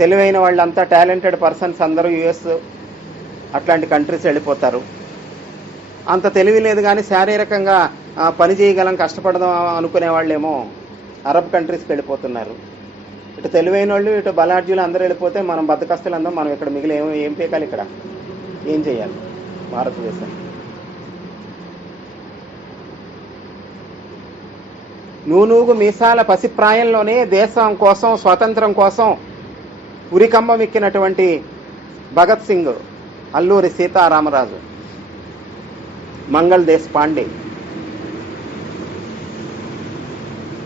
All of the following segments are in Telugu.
తెలివైన వాళ్ళంతా టాలెంటెడ్ పర్సన్స్ అందరూ యుఎస్ అట్లాంటి కంట్రీస్ వెళ్ళిపోతారు. అంత తెలివి లేదు కానీ శారీరకంగా పని చేయగలం, కష్టపడదాం అనుకునే వాళ్ళేమో అరబ్ కంట్రీస్కి వెళ్ళిపోతున్నారు. ఇటు తెలివైన వాళ్ళు, ఇటు బలాఢ్యులు అందరూ వెళ్ళిపోతే మనం బద్దకస్తులు అందరం మనం ఇక్కడ మిగిలి ఏం పీకాలి? ఇక్కడ ఏం చేయాలి భారతదేశం? నూనూగు మీసాల పసిప్రాయంలోనే దేశం కోసం, స్వాతంత్రం కోసం ఉరికంబం ఎక్కినటువంటి భగత్ సింగ్, అల్లూరి సీతారామరాజు, మంగళ్ దేశ్ పాండే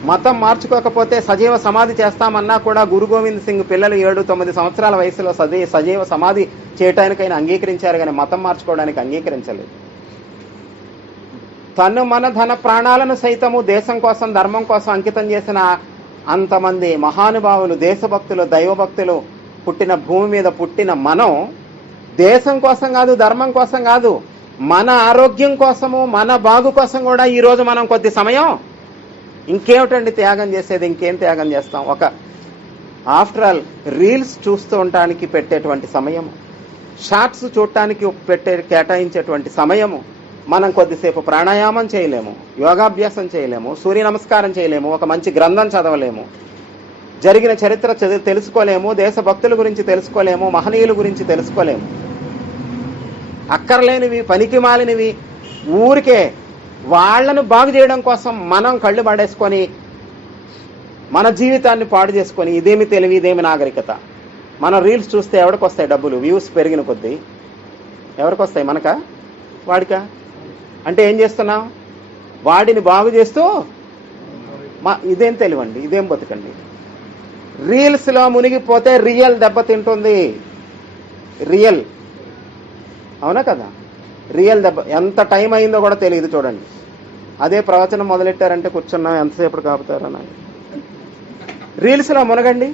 మతం మార్చుకోకపోతే సజీవ సమాధి చేస్తామన్నా కూడా గురు గోవింద్ సింగ్ పిల్లలు 7-9 సంవత్సరాల వయసులో సజీవ సమాధి చేయటానికైనా అంగీకరించారు, కానీ మతం మార్చుకోవడానికి అంగీకరించలేదు. తను మన ధన ప్రాణాలను సైతము దేశం కోసం, ధర్మం కోసం అంకితం చేసిన అంతమంది మహానుభావులు, దేశభక్తులు, దైవభక్తులు పుట్టిన భూమి మీద పుట్టిన మనం దేశం కోసం కాదు, ధర్మం కోసం కాదు, మన ఆరోగ్యం కోసము, మన బాగు కోసం కూడా ఈరోజు మనం కొద్ది సమయం ఇంకేమిటండి త్యాగం చేసేది? ఇంకేం త్యాగం చేస్తాం? ఆఫ్టర్ ఆల్ రీల్స్ చూస్తూ ఉండటానికి పెట్టేటువంటి సమయము, షార్ట్స్ చూడటానికి కేటాయించేటువంటి సమయము, మనం కొద్దిసేపు ప్రాణాయామం చేయలేము, యోగాభ్యాసం చేయలేము, సూర్య నమస్కారం చేయలేము, ఒక మంచి గ్రంథం చదవలేము, జరిగిన చరిత్ర తెలుసుకోలేము, దేశభక్తుల గురించి తెలుసుకోలేము, మహనీయుల గురించి తెలుసుకోలేము. అక్కర్లేనివి, పనికి మాలినవి, ఊరికే వాళ్లను బాగు చేయడం కోసం మనం కళ్ళు పడేసుకొని మన జీవితాన్ని పాడు చేసుకొని ఇదేమి తెలివి, ఇదేమి నాగరికత. మన రీల్స్ చూస్తే ఎవరికొస్తాయి డబ్బులు? వ్యూస్ పెరిగిన కొద్దీ ఎవరికొస్తాయి? మనకా? వాడికా? అంటే ఏం చేస్తున్నాం? వాడిని బాగు చేస్తూ ఇదేం తెలివండి, ఇదేం బతుకండి. రీల్స్లో మునిగిపోతే రియల్ దెబ్బతింటుంది. రియల్, అవునా కదా? రియల్ దెబ్బ. ఎంత టైం అయిందో కూడా తెలియదు చూడండి. అదే ప్రవచనం మొదలెట్టారంటే కూర్చున్నాం, ఎంతసేపు కాపుతారని. రీల్స్లో మునగండి,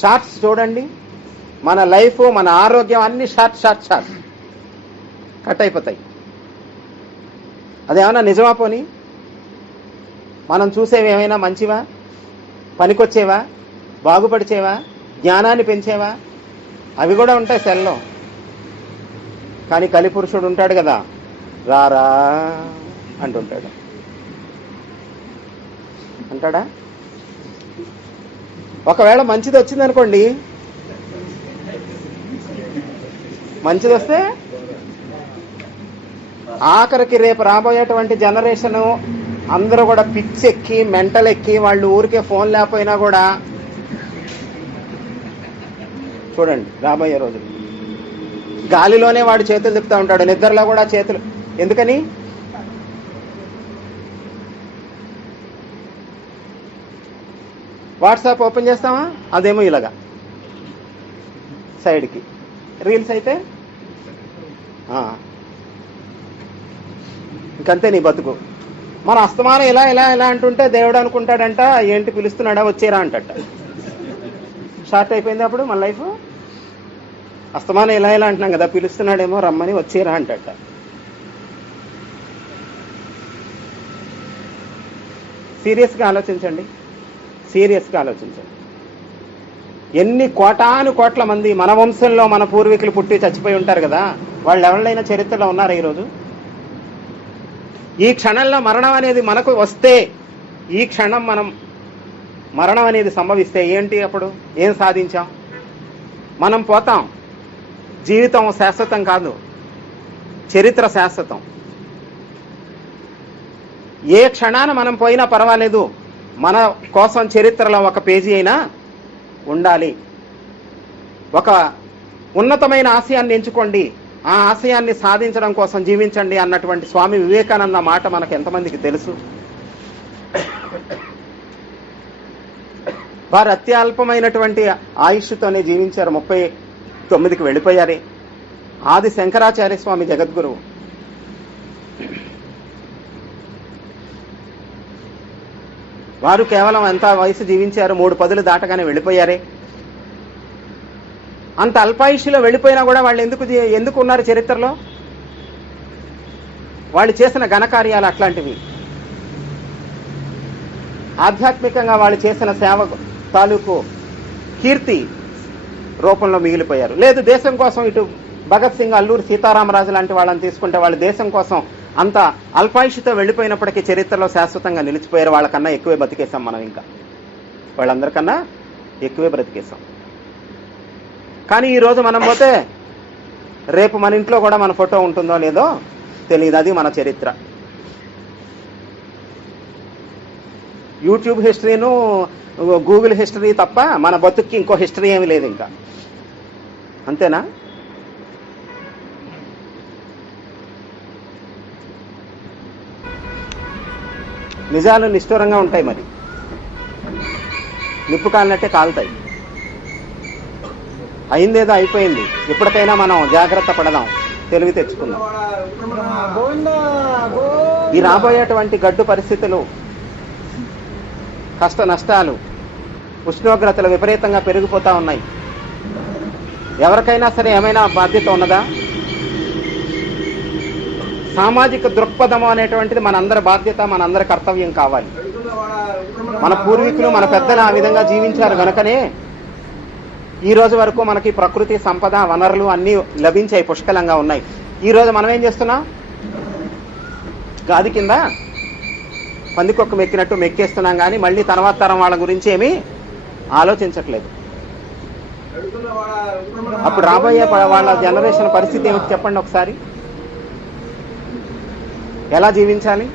షార్ట్స్ చూడండి. మన లైఫ్, మన ఆరోగ్యం అన్ని షార్ట్ కట్ అయిపోతాయి. అదేమన్నా నిజమా? పోనీ మనం చూసేవి ఏమైనా మంచివా, పనికొచ్చేవా, బాగుపడిచేవా, జ్ఞానాన్ని పెంచేవా? అవి కూడా ఉంటాయి సెల్లో. కానీ కలిపురుషుడు ఉంటాడు కదా, రారా అంటుంటాడు. అంటాడా? ఒకవేళ మంచిది వచ్చిందనుకోండి, మంచిది వస్తే ఆఖరికి రేపు రాబోయేటువంటి జనరేషను అందరూ కూడా పిచ్చెక్కి, మెంటల్ ఎక్కి, వాళ్ళు ఊరికే ఫోన్ లేకపోయినా కూడా చూడండి రాబోయే రోజులు గాలిలోనే వాడు చేతులు తిప్పుతూ ఉంటాడు, నిద్రలో కూడా చేతులు. ఎందుకని? వాట్సాప్ ఓపెన్ చేస్తామా, అదేమో ఇలాగా సైడ్కి. రీల్స్ అయితే ఇంకంతే నీ బతుకు. మన అస్తమానం ఇలా ఇలా ఇలా అంటుంటే దేవుడు అనుకుంటాడంట, ఏంటి పిలుస్తున్నాడా, వచ్చేరా అంటట. షార్ట్ అయిపోయింది అప్పుడు మన లైఫ్. అస్తమానం ఇలా ఇలా అంటున్నాం కదా, పిలుస్తున్నాడేమో రమ్మని, వచ్చేరా అంటట. సీరియస్గా ఆలోచించండి, సీరియస్గా ఆలోచించండి. ఎన్ని కోట్ల మంది మన వంశంలో మన పూర్వీకులు పుట్టి చచ్చిపోయి ఉంటారు కదా, వాళ్ళు ఎవరైనా చరిత్రలో ఉన్నారా ఈరోజు? ఈ క్షణంలో మరణం అనేది మనకు వస్తే, ఈ క్షణం మరణం అనేది సంభవిస్తే ఏంటి? అప్పుడు ఏం సాధించాం? మనం పోతాం. జీవితం శాశ్వతం కాదు, చరిత్ర శాశ్వతం. ఏ క్షణాన మనం పోయినా పర్వాలేదు, మన కోసం చరిత్రలో ఒక పేజీ అయినా ఉండాలి. ఒక ఉన్నతమైన ఆశయాన్ని ఎంచుకోండి, ఆ ఆశయాన్ని సాధించడం కోసం జీవించండి అన్నటువంటి స్వామి వివేకానంద మాట మనకు ఎంతమందికి తెలుసు? వారు అత్యల్పమైనటువంటి ఆయుష్తోనే జీవించారు, 39కి వెళ్ళిపోయారే. ఆది శంకరాచార్య స్వామి జగద్గురువు. వారు కేవలం ఎంత వయసు జీవించారు? 3 పదులు దాటగానే వెళ్ళిపోయారే. అంత అల్పాయుష్లో వెళ్ళిపోయినా కూడా వాళ్ళు ఎందుకు ఉన్నారు చరిత్రలో? వాళ్ళు చేసిన ఘనకార్యాలు అట్లాంటివి. ఆధ్యాత్మికంగా వాళ్ళు చేసిన సేవ తాలూకు కీర్తి రూపంలో మిగిలిపోయారు. లేదు దేశం కోసం ఇటు భగత్ సింగ్, అల్లూరి సీతారామరాజు లాంటి వాళ్ళని తీసుకుంటే వాళ్ళు దేశం కోసం అంత అల్పాయుషితో వెళ్ళిపోయినప్పటికీ చరిత్రలో శాశ్వతంగా నిలిచిపోయారు. వాళ్ళకన్నా ఎక్కువే బతికేసాం మనం, ఇంకా వాళ్ళందరికన్నా ఎక్కువే బ్రతికేసాం. కానీ ఈరోజు మనం పోతే రేపు మన ఇంట్లో కూడా మన ఫోటో ఉంటుందో లేదో తెలియదు. అది మన చరిత్ర. యూట్యూబ్ హిస్టరీను గూగుల్ హిస్టరీ తప్ప మన బతుక్కి ఇంకో హిస్టరీ ఏమీ లేదు ఇంకా. అంతేనా? నిజాలు నిష్ఠూరంగా ఉంటాయి, మరి నిప్పు కాలినట్టే కాలుతాయి. అయిందేదో అయిపోయింది. ఇప్పటికైనా మనం జాగ్రత్త పడదాం, తెలివి తెచ్చుకుందాం. ఈ రాబోయేటువంటి గడ్డు పరిస్థితులు, కష్ట నష్టాలు, ఉష్ణోగ్రతలు విపరీతంగా పెరిగిపోతా ఉన్నాయి. ఎవరికైనా సరే ఏమైనా బాధ్యత ఉన్నదా? సామాజిక దృక్పథం అనేటువంటిది మనందరి బాధ్యత, మనందరి కర్తవ్యం కావాలి. మన పూర్వీకులు, మన పెద్దలు ఆ విధంగా జీవించారు గనుకనే ఈ రోజు వరకు మనకి ప్రకృతి సంపద, వనరులు అన్నీ లభించాయి, పుష్కలంగా ఉన్నాయి. ఈ రోజు మనం ఏం చేస్తున్నాం? గాది కింద పందికొక్క మెక్కినట్టు మెక్కేస్తున్నాం, కానీ మళ్ళీ తర్వాత తరం వాళ్ళ గురించి ఏమీ ఆలోచించట్లేదు. అప్పుడు రాబోయే వాళ్ళ జనరేషన్ పరిస్థితి ఏమిటి చెప్పండి ఒకసారి. ఎలా జీవించాలి?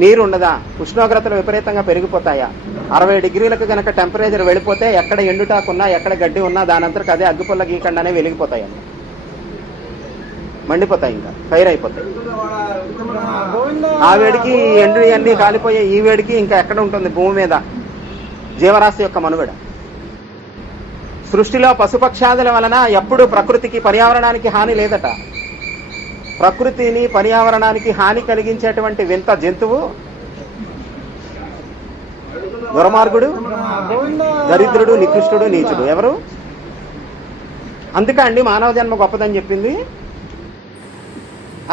నీరు ఉండదా? ఉష్ణోగ్రతలు విపరీతంగా పెరిగిపోతాయా? 60 డిగ్రీలకు కనుక టెంపరేచర్ వెళ్ళిపోతే ఎక్కడ ఎండుటాకున్నా, ఎక్కడ గడ్డి ఉన్నా దానంతరకు అదే అగ్గిపుల్ల గీకండానే వెలిగిపోతాయన్న, మండిపోతాయి, ఇంకా ఫైర్ అయిపోతాయి. ఆ వేడికి ఎండు అన్నీ కాలిపోయే ఈ వేడికి ఇంకా ఎక్కడ ఉంటుంది భూమి మీద జీవరాశి యొక్క మనుగడ? సృష్టిలో పశుపక్షాదుల వలన ఎప్పుడు ప్రకృతికి, పర్యావరణానికి హాని లేదట. ప్రకృతిని, పర్యావరణానికి హాని కలిగించేటువంటి వింత జంతువు దుర్మార్గుడు, దరిద్రుడు, నికృష్టుడు, నీచుడు ఎవరు? అందుకే అండి మానవ జన్మ గొప్పదని చెప్పింది.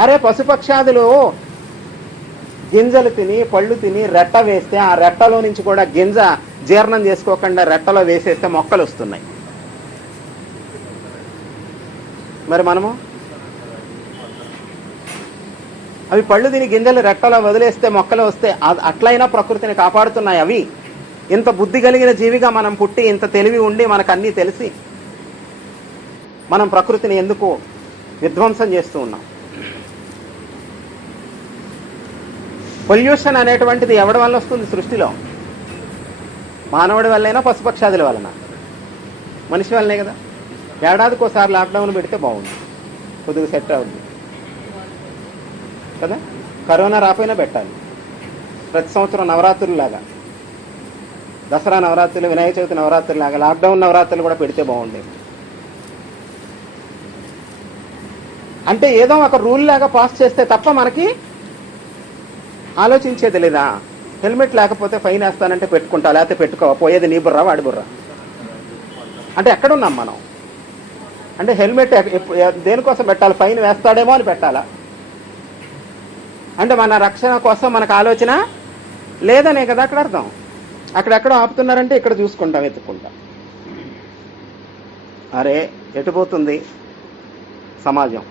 అరే పశుపక్షాదులు గింజలు తిని, పళ్ళు తిని రెట్ట వేస్తే ఆ రెట్టలో నుంచి కూడా గింజ జీర్ణం చేసుకోకుండా రెట్టలో వేసేస్తే మొక్కలు వస్తున్నాయి. మరి మనము అవి పళ్ళు తిని గింజలు రెట్టలో వదిలేస్తే మొక్కలు వస్తే అట్లయినా ప్రకృతిని కాపాడుతున్నాయి అవి. ఇంత బుద్ధి కలిగిన జీవిగా మనం పుట్టి, ఇంత తెలివి ఉండి, మనకు అన్నీ తెలిసి మనం ప్రకృతిని ఎందుకు విధ్వంసం చేస్తూ ఉన్నాం? పొల్యూషన్ అనేటువంటిది ఎవడి వల్ల వస్తుంది సృష్టిలో? మానవుడి వల్లైనా పశుపక్షాదుల వలన? మనిషి వల్లనే కదా. ఏడాదికి ఒకసారి లాక్డౌన్ పెడితే బాగుంది, కొద్దిగా సెట్ అవుద్ది కదా. కరోనా రాపోయినా పెట్టాలి. ప్రతి సంవత్సరం నవరాత్రులాగా, దసరా నవరాత్రులు, వినాయక చవితి నవరాత్రులాగా లాక్డౌన్ నవరాత్రులు కూడా పెడితే బాగుండేది. అంటే ఏదో ఒక రూల్ లాగా పాస్ చేస్తే తప్ప మనకి ఆలోచించేది లేదా? హెల్మెట్ లేకపోతే ఫైన్ వేస్తానంటే పెట్టుకుంటా, లేకపోతే పెట్టుకోవా, పోయేది నీ బుర్ర వాడి బుర్ర. అంటే ఎక్కడున్నాం మనం? అంటే హెల్మెట్ దేనికోసం పెట్టాలి? ఫైన్ వేస్తాడేమో అని పెట్టాలా? అంటే మన రక్షణ కోసం మనకు ఆలోచన లేదనే కదా అక్కడ అర్థం. అక్కడెక్కడో ఆపుతున్నారంటే ఇక్కడ చూసుకుంటాం, ఎత్తుకుంటాం. అరే ఎటుపోతుంది సమాజం?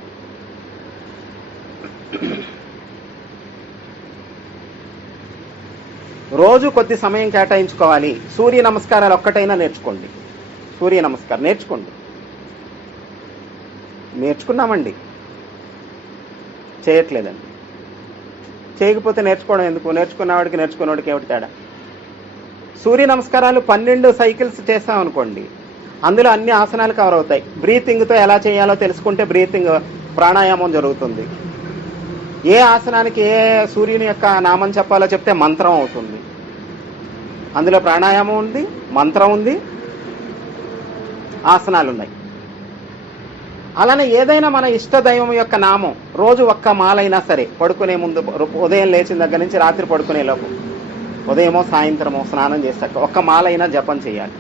రోజు కొద్ది సమయం కేటాయించుకోవాలి. సూర్య నమస్కారాలు ఒక్కటైనా నేర్చుకోండి. సూర్య నమస్కారం నేర్చుకోండి. నేర్చుకున్నామండి, చేయట్లేదండి. చేయకపోతే నేర్చుకోవడం ఎందుకు? నేర్చుకున్నవాడికి నేర్చుకున్నవాడికి ఏమిటి తేడా? సూర్య నమస్కారాలు 12 సైకిల్స్ చేస్తామనుకోండి, అందులో అన్ని ఆసనాలు కవర్ అవుతాయి. బ్రీతింగ్తో ఎలా చేయాలో తెలుసుకుంటే బ్రీతింగ్ ప్రాణాయామం జరుగుతుంది. ఏ ఆసనానికి ఏ సూర్యుని యొక్క నామం చెప్పాలో చెప్తే మంత్రం అవుతుంది. అందులో ప్రాణాయామం ఉంది, మంత్రం ఉంది, ఆసనాలు ఉన్నాయి. అలానే ఏదైనా మన ఇష్టదైవం యొక్క నామం రోజు ఒక్క మాలైనా సరే, పడుకునే ముందు, ఉదయం లేచిన దగ్గర నుంచి రాత్రి పడుకునే లోపు, ఉదయమో సాయంత్రమో స్నానం చేశాక ఒక్క మాలైనా జపం చేయాలి.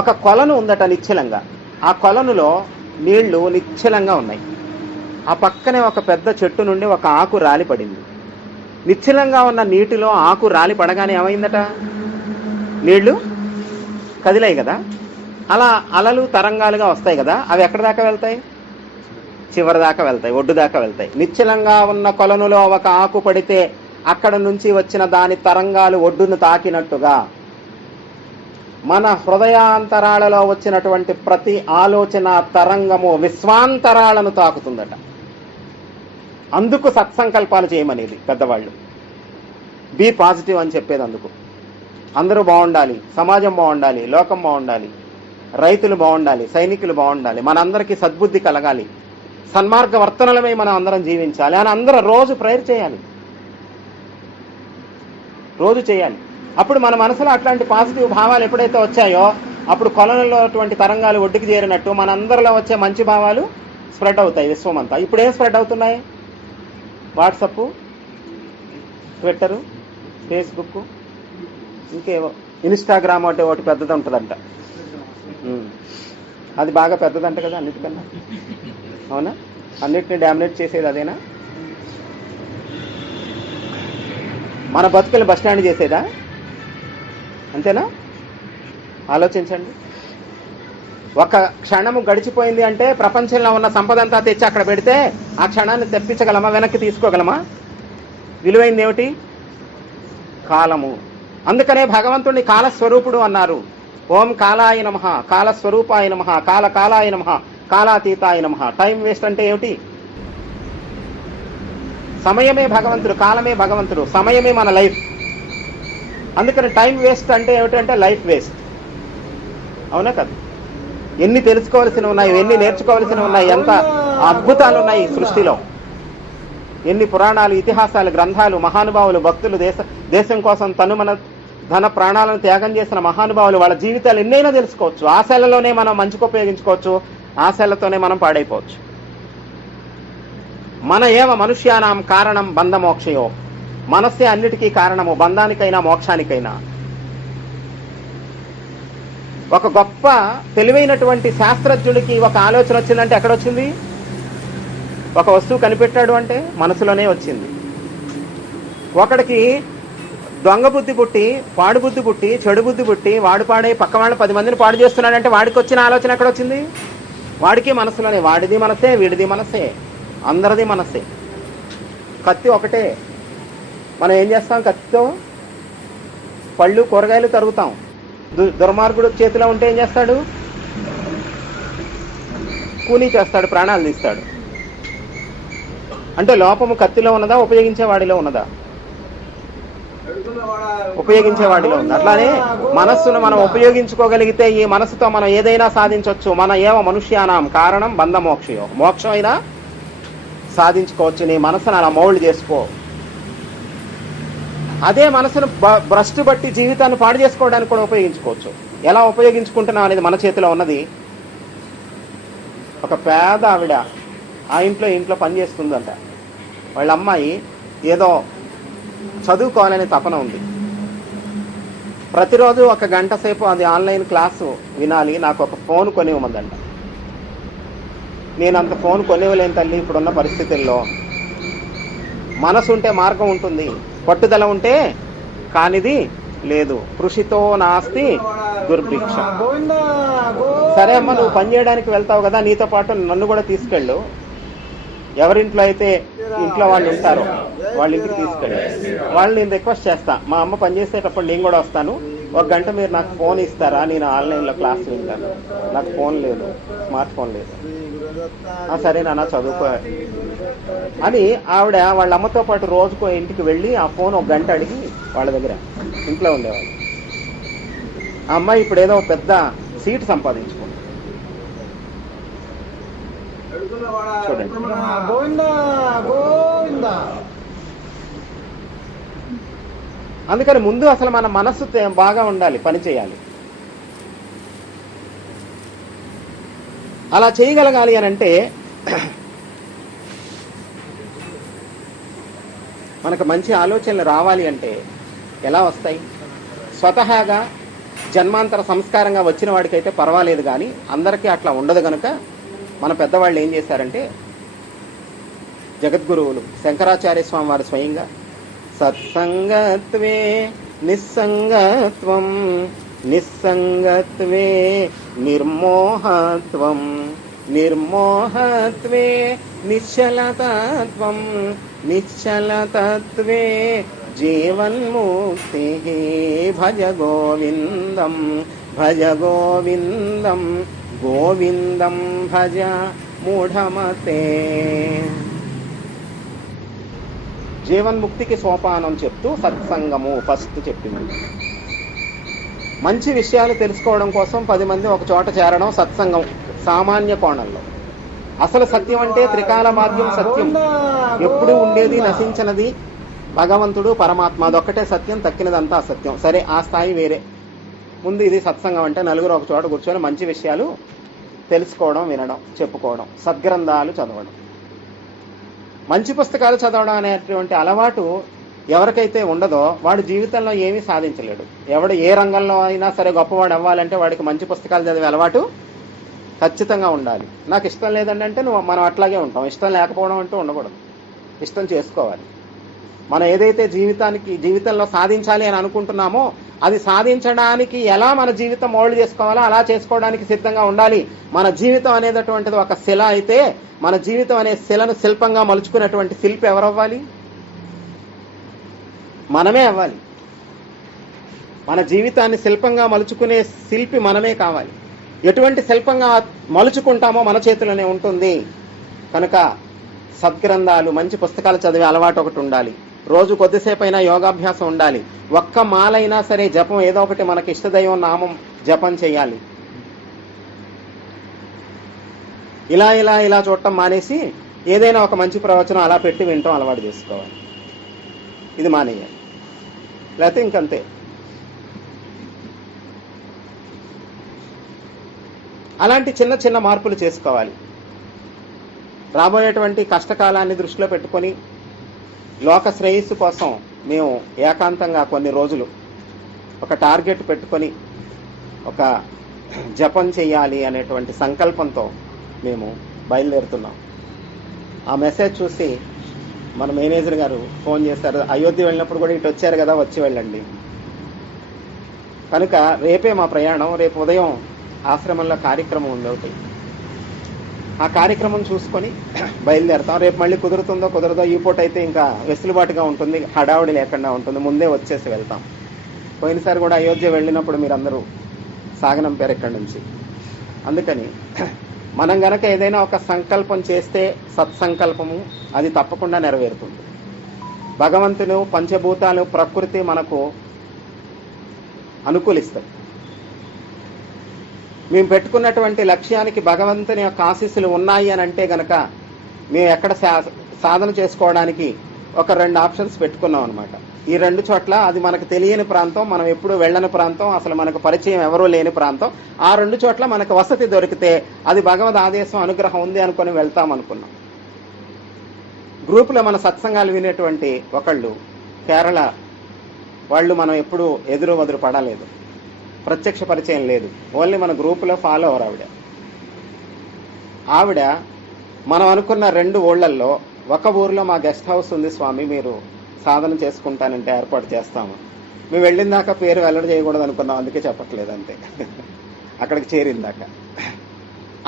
ఒక కొలను ఉందట నిశ్చలంగా. ఆ కొలనులో నీళ్లు నిశ్చలంగా ఉన్నాయి. ఆ పక్కనే ఒక పెద్ద చెట్టు నుండి ఒక ఆకు రాలి పడింది. నిశ్చలంగా ఉన్న నీటిలో ఆకు రాలి పడగానే ఏమైందట? నీళ్లు కదిలాయి కదా. అలా అలలు తరంగాలుగా వస్తాయి కదా, అవి ఎక్కడి దాకా వెళ్తాయి? చివరి దాకా వెళ్తాయి, ఒడ్డు దాకా వెళ్తాయి. నిశ్చలంగా ఉన్న కొలనులో ఒక ఆకు పడితే అక్కడ నుంచి వచ్చిన దాని తరంగాలు ఒడ్డును తాకినట్టుగా మన హృదయాంతరాలలో వచ్చినటువంటి ప్రతి ఆలోచన తరంగము విశ్వాంతరాలను తాకుతుందట. అందుకు సత్సంకల్పాలు చేయమనేది పెద్దవాళ్ళు. బీ పాజిటివ్ అని చెప్పేది అందుకు. అందరూ బాగుండాలి, సమాజం బాగుండాలి, లోకం బాగుండాలి, రైతులు బాగుండాలి, సైనికులు బాగుండాలి, మనందరికీ సద్బుద్ధి కలగాలి, సన్మార్గ వర్తనలమై మనం అందరం జీవించాలి అని అందరూ రోజు ప్రేయర్ చేయాలి, రోజు చేయాలి. అప్పుడు మన మనసులో అట్లాంటి పాజిటివ్ భావాలు ఎప్పుడైతే వచ్చాయో అప్పుడు కొలనులో అటువంటి తరంగాలు ఒడ్డుకి చేరినట్టు మనందరిలో వచ్చే మంచి భావాలు స్ప్రెడ్ అవుతాయి విశ్వం అంతా. ఇప్పుడు ఏం స్ప్రెడ్ అవుతున్నాయి? వాట్సప్, ట్విట్టరు, ఫేస్బుక్, ఇంకేవో ఇన్స్టాగ్రామ్ అంటే ఒకటి పెద్దది ఉంటుందంట. అది బాగా పెద్దదంట కదా అన్నిటికన్నా. అవునా? అన్నిటిని డామినేట్ చేసేది అదేనా? మన బతుకులు బస్ స్టాండ్ చేసేదా? అంతేనా? ఆలోచించండి. ఒక క్షణము గడిచిపోయింది అంటే ప్రపంచంలో ఉన్న సంపద అంతా తెచ్చి అక్కడ పెడితే ఆ క్షణాన్ని తెప్పించగలమా? వెనక్కి తీసుకోగలమా? విలువైంది ఏమిటి? కాలము. అందుకనే భగవంతుడిని కాలస్వరూపుడు అన్నారు. ఓం కాలాయ నమః, కాలస్వరూపాయ నమః, కాలాయ నమః, కాలాతీతాయ నమః. టైం వేస్ట్ అంటే ఏమిటి? సమయమే భగవంతుడు, కాలమే భగవంతుడు, సమయమే మన లైఫ్. అందుకని టైం వేస్ట్ అంటే ఏమిటంటే లైఫ్ వేస్ట్. అవునా కదా? ఎన్ని తెలుసుకోవాల్సినవి ఉన్నాయి, ఎన్ని నేర్చుకోవాల్సినవి ఉన్నాయి, ఎంత అద్భుతాలు ఉన్నాయి సృష్టిలో. ఎన్ని పురాణాలు, ఇతిహాసాలు, గ్రంథాలు, మహానుభావులు, భక్తులు, దేశం కోసం మన ధన ప్రాణాలను త్యాగం చేసిన మహానుభావులు, వాళ్ళ జీవితాలు ఎన్నైనా తెలుసుకోవచ్చు. ఆశలలోనే మనం మంచుకు ఉపయోగించుకోవచ్చు, ఆశలతోనే మనం పాడైపోవచ్చు. మన ఏవ మనుష్యానాం కారణం బంధమోక్షయో. మనస్సే అన్నిటికీ కారణము, బంధానికైనా మోక్షానికైనా. ఒక గొప్ప తెలివైనటువంటి శాస్త్రజ్ఞుడికి ఒక ఆలోచన వచ్చిందంటే ఎక్కడొచ్చింది? ఒక వస్తువు కనిపెట్టాడు అంటే మనసులోనే వచ్చింది. ఒకడికి దొంగ బుద్ధి పుట్టి, పాడు బుద్ధి పుట్టి, చెడు బుద్ధి పుట్టి, వాడు పాడే పక్క వాళ్ళని 10 మందిని పాడు చేస్తున్నాడంటే వాడికి వచ్చిన ఆలోచన ఎక్కడొచ్చింది? వాడికి మనసులోనే. వాడిది మనసే, వీడిది మనసే, అందరిది మనసే. కత్తి ఒకటే. మనం ఏం చేస్తాం? కత్తితో పళ్ళు, కూరగాయలు తరుగుతాం. దుర్మార్గుడు చేతిలో ఉంటే ఏం చేస్తాడు? కూనీ చేస్తాడు, ప్రాణాలు తీస్తాడు. అంటే లోపము కత్తిలో ఉన్నదా, ఉపయోగించేవాడిలో ఉన్నదా? ఉపయోగించేవాడిలో ఉంది. అట్లానే మనస్సును మనం ఉపయోగించుకోగలిగితే ఈ మనస్సుతో మనం ఏదైనా సాధించవచ్చు. మన ఏవ మనుష్యానాం కారణం బంధ మోక్షయో. మోక్షం అయినా సాధించుకోవచ్చు. నీ మనసును అలా మౌల్డ్ చేసుకో. అదే మనసును భ్రష్టు బట్టి జీవితాన్ని పాడు చేసుకోవడానికి కూడా ఉపయోగించుకోవచ్చు. ఎలా ఉపయోగించుకుంటున్నాం అనేది మన చేతిలో ఉన్నది. ఒక పేద ఆవిడ ఆ ఇంట్లో పని చేస్తుందంట. వాళ్ళ అమ్మాయి ఏదో చదువుకోవాలనే తపన ఉంది. ప్రతిరోజు 1 గంట సేపు అది ఆన్లైన్ క్లాసు వినాలి, నాకు ఒక ఫోన్ కొనివ్వమందంట. నేను అంత ఫోన్ కొనివ్వలేను తల్లి ఇప్పుడున్న పరిస్థితుల్లో. మనసు ఉంటే మార్గం ఉంటుంది, పట్టుదల ఉంటే కానిది లేదు. కృషితో నాస్తి దుర్భిక్ష. సరే అమ్మ, నువ్వు పని చేయడానికి వెళ్తావు కదా, నీతో పాటు నన్ను కూడా తీసుకెళ్ళు. ఎవరింట్లో అయితే ఇంట్లో వాళ్ళు ఉంటారో వాళ్ళ ఇంటికి తీసుకెళ్ళి వాళ్ళు నేను రిక్వెస్ట్ చేస్తా, మా అమ్మ పనిచేసేటప్పుడు నేను కూడా వస్తాను, 1 గంట మీరు నాకు ఫోన్ ఇస్తారా, నేను ఆన్లైన్లో క్లాస్ వింటాను. నాకు ఫోన్ లేదు, స్మార్ట్ ఫోన్ లేదు. సరే నాన్న చదువుకో అని ఆవిడ వాళ్ళ అమ్మతో పాటు రోజుకో ఇంటికి వెళ్ళి ఆ ఫోన్ 1 గంట అడిగి వాళ్ళ దగ్గర ఇంట్లో ఉండేవాళ్ళు. ఆ అమ్మాయి ఇప్పుడు ఏదో పెద్ద సీటు సంపాదించుకుంది. చూడండి, అందుకని ముందు అసలు మన మనస్సు బాగా ఉండాలి, పని చేయాలి. అలా చేయగలగాలి అని అంటే మనకు మంచి ఆలోచనలు రావాలి అంటే ఎలా వస్తాయి? స్వతహాగా జన్మాంతర సంస్కారంగా వచ్చిన వాడికైతే పర్వాలేదు, కానీ అందరికీ అట్లా ఉండదు. కనుక మన పెద్దవాళ్ళు ఏం చేశారంటే, జగద్గురువులు శంకరాచార్య స్వామి వారు స్వయంగా, సత్సంగత్వే నిస్సంగత్వం, నిస్సంగత్వే నిర్మోహత్వం, నిర్మోహత్వే నిశ్చలతత్వం, నిశ్చలతత్వే జీవన్ముక్తి. భజ గోవిందం భజ గోవిందం, గోవిందం భజ మూఢమతే. జీవన్ముక్తికి సోపానం చెప్తూ సత్సంగము ఫస్ట్ చెప్పింది. మంచి విషయాలు తెలుసుకోవడం కోసం 10 మంది ఒక చోట చేరడం సత్సంగం సామాన్య కోణంలో. అసలు సత్యం అంటే త్రికాల మాధ్యం సత్యం, ఎప్పుడూ ఉండేది నశించినది భగవంతుడు పరమాత్మ, అదొక్కటే సత్యం, తక్కినదంతా అసత్యం. సరే, ఆ స్థాయి వేరే. ముందు ఇది సత్సంగం అంటే నలుగురు ఒక చోట కూర్చొని మంచి విషయాలు తెలుసుకోవడం, వినడం, చెప్పుకోవడం, సద్గ్రంథాలు చదవడం. మంచి పుస్తకాలు చదవడం అనేటువంటి అలవాటు ఎవరికైతే ఉండదో వాడు జీవితంలో ఏమీ సాధించలేడు. ఎవడు ఏ రంగంలో అయినా సరే గొప్పవాడు అవ్వాలంటే వాడికి మంచి పుస్తకాలు చదివే అలవాటు ఖచ్చితంగా ఉండాలి. నాకు ఇష్టం లేదంటే మనం అట్లాగే ఉంటాం. ఇష్టం లేకపోవడం అంటూ ఉండకూడదు, ఇష్టం చేసుకోవాలి. మనం ఏదైతే జీవితంలో సాధించాలి అని అనుకుంటున్నామో అది సాధించడానికి ఎలా మన జీవితం మోల్డ్ చేసుకోవాలో అలా చేసుకోవడానికి సిద్ధంగా ఉండాలి. మన జీవితం అనేటటువంటిది ఒక శిల అయితే మన జీవితం అనే శిలను శిల్పంగా మలుచుకున్నటువంటి శిల్పి ఎవరవ్వాలి? మనమే అవ్వాలి. మన జీవితాన్ని శిల్పంగా మలుచుకునే శిల్పి మనమే కావాలి. ఎటువంటి శిల్పంగా మలుచుకుంటామో మన చేతిలోనే ఉంటుంది. కనుక సద్గ్రంథాలు, మంచి పుస్తకాలు చదివే అలవాటు ఒకటి ఉండాలి. రోజు కొద్దిసేపు అయినా యోగాభ్యాసం ఉండాలి. ఒక్క మాలైనా సరే జపం, ఏదో ఒకటి మనకి ఇష్టదైవం నామం జపం చేయాలి. ఇలా ఇలా ఇలా చూడటం మానేసి ఏదైనా ఒక మంచి ప్రవచనం అలా పెట్టి వినటం అలవాటు చేసుకోవాలి. ఇది మానేయాలి, లేకపోతే ఇంకంతే. అలాంటి చిన్న చిన్న మార్పులు చేసుకోవాలి. రాబోయేటువంటి కష్టకాలాన్ని దృష్టిలో పెట్టుకొని లోక శ్రేయస్సు కోసం మేము ఏకాంతంగా కొన్ని రోజులు ఒక టార్గెట్ పెట్టుకొని ఒక జపం చేయాలి అనేటువంటి సంకల్పంతో మేము బయలుదేరుతున్నాం. ఆ మెసేజ్ చూసి మన మేనేజర్ గారు ఫోన్ చేశారు, అయోధ్య వెళ్ళినప్పుడు కూడా ఇటు వచ్చారు కదా, వచ్చి వెళ్ళండి. కనుక రేపే మా ప్రయాణం. రేపు ఉదయం ఆశ్రమంలో కార్యక్రమం ఉంది ఒకటి. ఆ కార్యక్రమం చూసుకొని బయలుదేరతాం. రేపు మళ్ళీ కుదురుతుందో కుదరదో, ఈ పూట అయితే ఇంకా వెసులుబాటుగా ఉంటుంది, హడావుడి లేకుండా ఉంటుంది, ముందే వచ్చేసి వెళ్తాం. పోయినసారి కూడా అయోధ్య వెళ్ళినప్పుడు మీరందరూ సాగనంపారు ఇక్కడి నుంచి. అందుకని మనం గనక ఏదైనా ఒక సంకల్పం చేస్తే సత్సంకల్పము అది తప్పకుండా నెరవేరుతుంది. భగవంతుడు, పంచభూతాలు, ప్రకృతి మనకు అనుకూలిస్తాయి. మేము పెట్టుకున్నటువంటి లక్ష్యానికి భగవంతుని యొక్క ఆశీస్సులు ఉన్నాయి అని అంటే గనక మేము ఎక్కడ సాధన చేసుకోవడానికి ఒక 2 ఆప్షన్స్ పెట్టుకున్నాం అనమాట. ఈ 2 చోట్ల అది మనకు తెలియని ప్రాంతం, మనం ఎప్పుడు వెళ్ళని ప్రాంతం, అసలు మనకు పరిచయం ఎవరూ లేని ప్రాంతం. ఆ 2 చోట్ల మనకు వసతి దొరికితే అది భగవద్ ఆదేశం, అనుగ్రహం ఉంది అనుకుని వెళ్తాం అనుకున్నాం. గ్రూపులో మన సత్సంగాలు వినేటువంటి ఒకళ్ళు కేరళ వాళ్ళు, మనం ఎప్పుడు ఎదురు వదురు పడలేదు, ప్రత్యక్ష పరిచయం లేదు, ఓన్లీ మన గ్రూపులో ఫాలో అవర్ ఆవిడ మనం అనుకున్న 2 ఊళ్ళల్లో ఒక ఊర్లో మా గెస్ట్ హౌస్ ఉంది స్వామి, మీరు సాధన చేసుకుంటానంటే ఏర్పాటు చేస్తాము. మేము వెళ్ళిన దాకా పేరు వెల్లడి చేయకూడదు అనుకున్నాం, అందుకే చెప్పట్లేదు అంతే. అక్కడికి చేరిందాక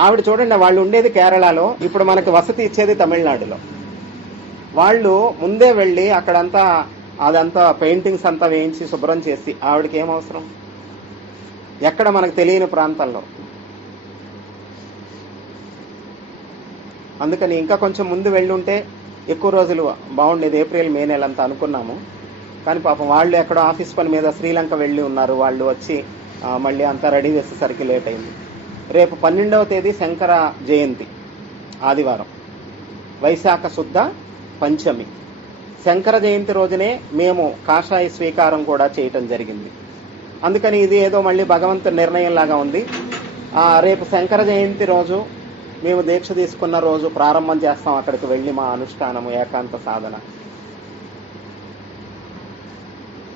ఆవిడ చూడండి, వాళ్ళు ఉండేది కేరళలో, ఇప్పుడు మనకి వసతి ఇచ్చేది తమిళనాడులో. వాళ్ళు ముందే వెళ్ళి అక్కడంతా అదంతా పెయింటింగ్స్ అంతా వేయించి శుభ్రం చేసి, ఆవిడకి ఏం అవసరం ఎక్కడ మనకు తెలియని ప్రాంతంలో. అందుకని ఇంకా కొంచెం ముందు వెళ్ళుంటే ఎక్కువ రోజులు బాగుండేది, ఏప్రిల్ మే నెలంతా అనుకున్నాము. కానీ పాపం వాళ్ళు ఎక్కడో ఆఫీస్ పని మీద శ్రీలంక వెళ్ళి ఉన్నారు. వాళ్ళు వచ్చి మళ్ళీ అంతా రెడీ చేసేసరికి లేట్ అయింది. రేపు 12వ తేదీ శంకర జయంతి, ఆదివారం, వైశాఖ శుద్ధ పంచమి. శంకర జయంతి రోజునే మేము కాషాయ స్వీకారం కూడా చేయటం జరిగింది. అందుకని ఇది ఏదో మళ్ళీ భగవంతుని నిర్ణయం లాగా ఉంది. రేపు శంకర జయంతి రోజు మేము దీక్ష తీసుకున్న రోజు ప్రారంభం చేస్తాం. అక్కడికి వెళ్ళి మా అనుష్ఠానము, ఏకాంత సాధన.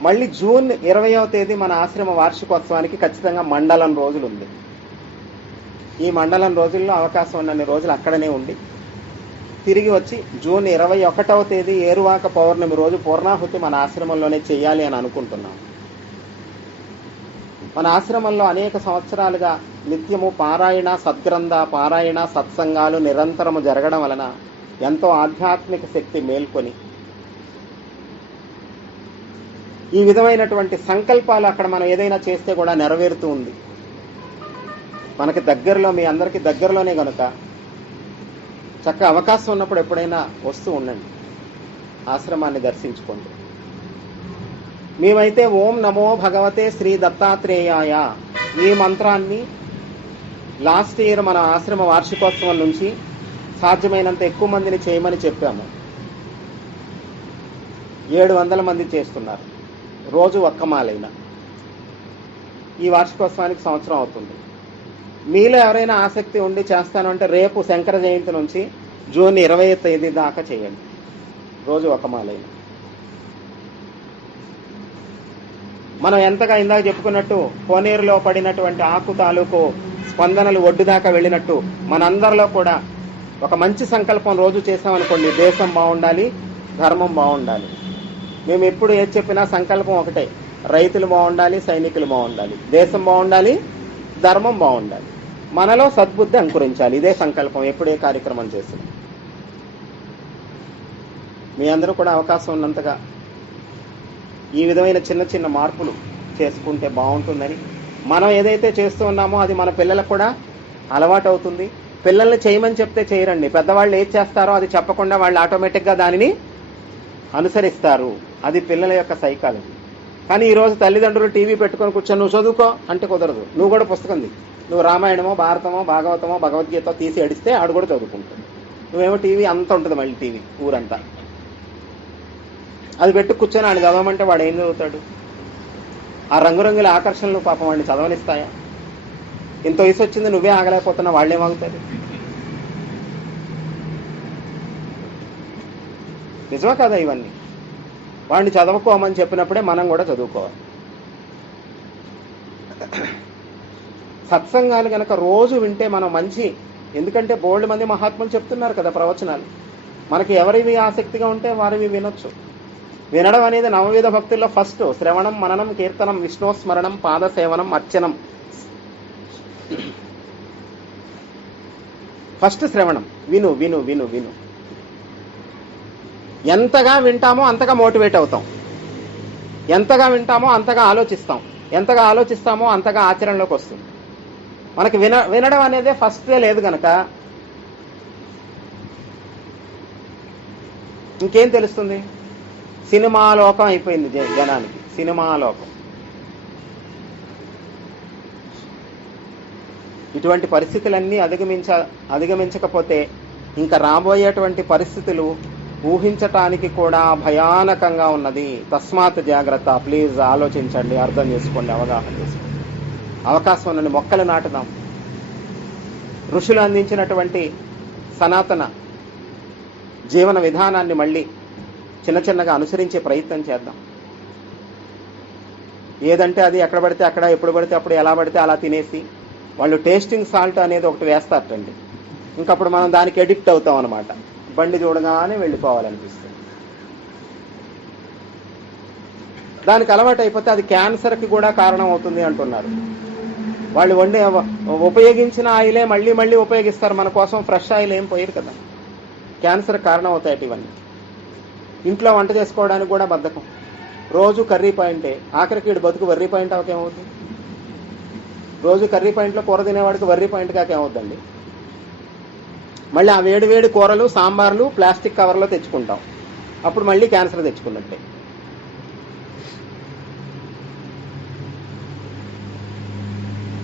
మళ్ళీ జూన్ 20వ తేదీ మన ఆశ్రమ వార్షికోత్సవానికి ఖచ్చితంగా మండలం రోజులు ఉంది. ఈ మండలం రోజుల్లో అవకాశం ఉన్నన్ని రోజులు అక్కడనే ఉండి తిరిగి వచ్చి జూన్ 21వ తేదీ ఏరువాక పౌర్ణమి రోజు పూర్ణాహుతి మన ఆశ్రమంలోనే చెయ్యాలి అని అనుకుంటున్నాం. మన ఆశ్రమంలో అనేక సంవత్సరాలుగా నిత్యము పారాయణ, సద్గ్రంథ పారాయణ, సత్సంగాలు నిరంతరము జరగడం వలన ఎంతో ఆధ్యాత్మిక శక్తి మేల్కొని ఈ విధమైనటువంటి సంకల్పాలు అక్కడ మనం ఏదైనా చేస్తే కూడా నెరవేరుతూ ఉంది. మనకి దగ్గరలో, మీ అందరికీ దగ్గరలోనే కనుక చక్కగా అవకాశం ఉన్నప్పుడు ఎప్పుడైనా వస్తూ ఉండండి, ఆశ్రమాన్ని దర్శించుకోండి. మేమైతే ఓం నమో భగవతే శ్రీ దత్తాత్రేయాయ ఈ మంత్రాన్ని లాస్ట్ ఇయర్ మన ఆశ్రమ వార్షికోత్సవం నుంచి సాధ్యమైనంత ఎక్కువ మందిని చేయమని చెప్పాము. 700 మంది చేస్తున్నారు, రోజు ఒక్క మాలైన. ఈ వార్షికోత్సవానికి సంవత్సరం అవుతుంది. మీలో ఎవరైనా ఆసక్తి ఉండి చేస్తాను అంటే రేపు శంకర జయంతి నుంచి జూన్ 20వ తేదీ దాకా చేయండి, రోజు ఒక మాలైన. మనం ఎంతగా ఇందాక చెప్పుకున్నట్టు కోనేరులో పడినటువంటి ఆకు తాలూకు స్పందనలు ఒడ్డు దాకా వెళ్ళినట్టు మనందరిలో కూడా ఒక మంచి సంకల్పం రోజు చేసామనుకోండి, దేశం బాగుండాలి, ధర్మం బాగుండాలి. మేము ఎప్పుడు ఏది చెప్పినా సంకల్పం ఒకటే, రైతులు బాగుండాలి, సైనికులు బాగుండాలి, దేశం బాగుండాలి, ధర్మం బాగుండాలి, మనలో సద్బుద్ధి అంకురించాలి. ఇదే సంకల్పం ఎప్పుడే కార్యక్రమం చేసిన. మీ అందరూ కూడా అవకాశం ఉన్నంతగా ఈ విధమైన చిన్న చిన్న మార్పులు చేసుకుంటే బాగుంటుందని, మనం ఏదైతే చేస్తూ ఉన్నామో అది మన పిల్లలకు కూడా అలవాటు అవుతుంది. పిల్లల్ని చేయమని చెప్తే చేయరండి, పెద్దవాళ్ళు ఏది చేస్తారో అది చెప్పకుండా వాళ్ళు ఆటోమేటిక్గా దానిని అనుసరిస్తారు. అది పిల్లల యొక్క సైకాలజీ. కానీ ఈరోజు తల్లిదండ్రులు టీవీ పెట్టుకొని కూర్చొని నువ్వు చదువుకో అంటే కుదరదు. నువ్వు కూడా పుస్తకం నువ్వు రామాయణమో, భారతమో, భాగవతమో, భగవద్గీత తీసి అడిస్తే ఆడు కూడా చదువుకుంటాడు. నువ్వేమో టీవీ అంత ఉంటుంది, మళ్ళీ టీవీ ఊరంతా అది పెట్టు కూర్చొని ఆయన చదవమంటే వాడు ఏం చదువుతాడు? ఆ రంగురంగుల ఆకర్షణలు పాపం వాడిని చదవనిస్తాయా? ఇంత వయసు వచ్చింది నువ్వే ఆగలేకపోతున్నా, వాళ్ళేమాగుతారు? నిజమా కదా ఇవన్నీ? వాడిని చదువుకోమని చెప్పినప్పుడే మనం కూడా చదువుకోవాలి. సత్సంగాలు గనక రోజు వింటే మనం మంచి, ఎందుకంటే బోల్డ్ మంది మహాత్ములు చెప్తున్నారు కదా ప్రవచనాలు. మనకి ఎవరివి ఆసక్తిగా ఉంటే వారివి వినొచ్చు. వినడం అనేది నవవిధ భక్తుల్లో ఫస్ట్. శ్రవణం, మననం, కీర్తనం, విష్ణుస్మరణం, పాదసేవనం, అర్చనం. ఫస్ట్ శ్రవణం, విను విను విను విను. ఎంతగా వింటామో అంతగా మోటివేట్ అవుతాం, ఎంతగా వింటామో అంతగా ఆలోచిస్తాం, ఎంతగా ఆలోచిస్తామో అంతగా ఆచరణలోకి వస్తుంది. మనకి వినడం అనేదే ఫస్టే లేదు గనక ఇంకేం తెలుస్తుంది? సినిమాలోకం అయిపోయింది జనానికి, సినిమాలోకం. ఇటువంటి పరిస్థితులన్నీ అధిగమించకపోతే ఇంకా రాబోయేటువంటి పరిస్థితులు ఊహించటానికి కూడా భయానకంగా ఉన్నది. తస్మాత్ జాగ్రత్త. ప్లీజ్ ఆలోచించండి, అర్థం చేసుకోండి, అవగాహన చేసుకోండి. అవకాశం ఉన్నది మొక్కలు నాటుదాం. ఋషులు అందించినటువంటి సనాతన జీవన విధానాన్ని మళ్ళీ చిన్న చిన్నగా అనుసరించే ప్రయత్నం చేద్దాం. ఏదంటే అది ఎక్కడ పడితే అక్కడ, ఎప్పుడు పడితే అప్పుడు, ఎలా పడితే అలా తినేసి వాళ్ళు టేస్టింగ్ సాల్ట్ అనేది ఒకటి వేస్తారటండి. ఇంకప్పుడు మనం దానికి ఎడిక్ట్ అవుతాం అనమాట. బండి చూడగానే వెళ్ళిపోవాలనిపిస్తుంది. దానికి అలవాటు అయిపోతే అది క్యాన్సర్కి కూడా కారణం అవుతుంది అంటున్నారు. వాళ్ళు ఉపయోగించిన ఆయిలే మళ్ళీ మళ్ళీ ఉపయోగిస్తారు మన కోసం. ఫ్రెష్ ఆయిల్ ఏం పోయారు కదా, క్యాన్సర్ కారణం అవుతాయి ఇవన్నీ. ఇంట్లో వంట చేసుకోవడానికి కూడా బద్ధకం. రోజు కర్రీ పాయింటే, ఆఖరికి వీడు బతుకు వర్రీ పాయింట్ అవకేమవుతుంది? రోజు కర్రీ పాయింట్లో కూర తినేవాడికి వర్రీ పాయింట్ కాకేమవుద్దండి? మళ్ళీ ఆ వేడి వేడి కూరలు, సాంబార్లు ప్లాస్టిక్ కవర్లో తెచ్చుకుంటాం. అప్పుడు మళ్ళీ క్యాన్సర్ తెచ్చుకున్నట్టే.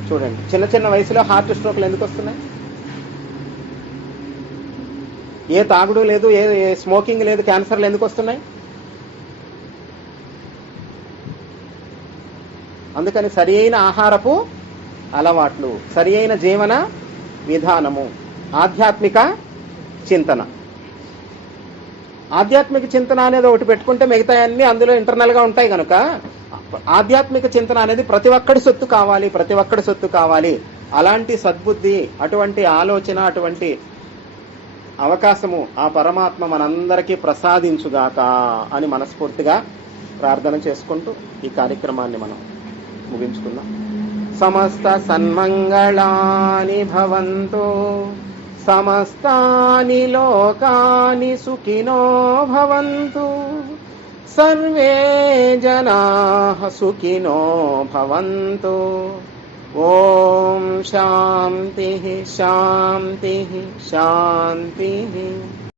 చూడండి, చిన్న చిన్న వయసులో హార్ట్ స్ట్రోక్లు ఎందుకు వస్తున్నాయి? ఏ తాగుడు లేదు, ఏ స్మోకింగ్ లేదు, క్యాన్సర్లు ఎందుకు వస్తున్నాయి? అందుకని సరి అయిన ఆహారపు అలవాట్లు, సరి అయిన జీవన విధానము, ఆధ్యాత్మిక చింతన. ఆధ్యాత్మిక చింతన అనేది ఒకటి పెట్టుకుంటే మిగతా అన్ని అందులో ఇంటర్నల్ గా ఉంటాయి కనుక ఆధ్యాత్మిక చింతన అనేది ప్రతి ఒక్కడి సొత్తు కావాలి, ప్రతి ఒక్కడి సొత్తు కావాలి. అలాంటి సద్బుద్ధి, అటువంటి ఆలోచన, అటువంటి అవకాశము ఆ పరమాత్మ మనందరికీ ప్రసాదించుగాక అని మనస్ఫూర్తిగా ప్రార్థన చేసుకుంటూ ఈ కార్యక్రమాన్ని మనం ముగించుకుందాం. సమస్త సన్మంగళాని భవంతు, సమస్తాని లోకాని సుఖినో భవంతు, సర్వే జనాః సుఖినో భవంతు. ఓం శాంతి శాంతి శాంతి.